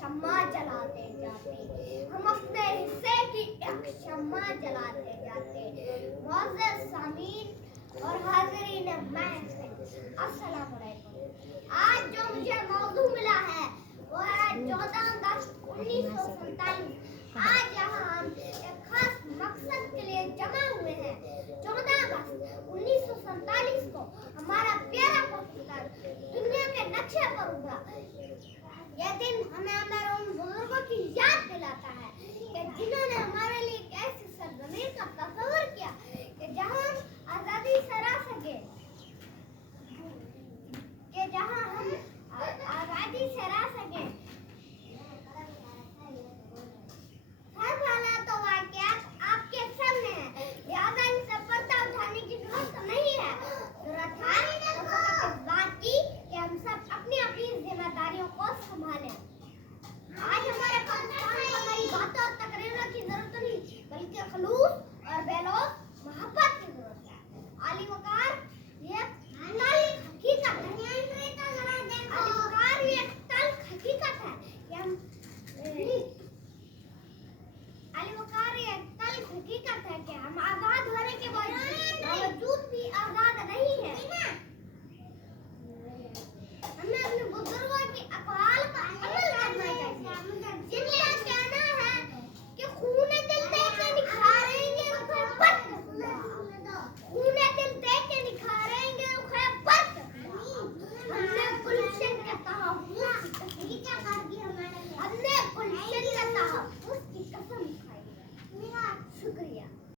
शम्मा जलाते जाते, हम अपने हिस्से की एक शम्मा जलाते जाते। मुअज़्ज़ज़ सामीन और हाज़रीन महफ़िल, अस्सलामु अलैकुम। आज जो मुझे मौज़ू मिला है वो है 14 अगस्त 1947। आज यहाँ हम एक खास मकसद के लिए जमा हुए हैं। 14 अगस्त 1947 को हमारा प्यारा पाकिस्तान दुनिया के नक्शे पर उभरा। यह दिन हमें हमारे उन बुजुर्गों की याद दिलाता है कि जिन्होंने हमारे लिए एक ऐसी सरजमीन का तस्वर किया कि जहां हम आजादी से रह सके, हर हालात तो वाक़यात आपके सामने है, लिहाजा इनसे पर्दा उठाने की जरूरत नहीं है। जरूरत है तो फकत इस बात की कि हम सब अपनी अपनी जिम्मेदारियों को संभालें। आज हमारे पाकिस्तान को हमारी बातों और तकरीरों की जरूरत नहीं, बल्कि खलूस और बेलौस मोहब्बत की जरूरत है। आली वकार ये तल्ख हकीकत है, आली वकार ये तल्ख हकीकत है कि हम आली वकार ये तल्ख हकीकत है कि हम आजाद होने के बावजूद भी आजाद नहीं है।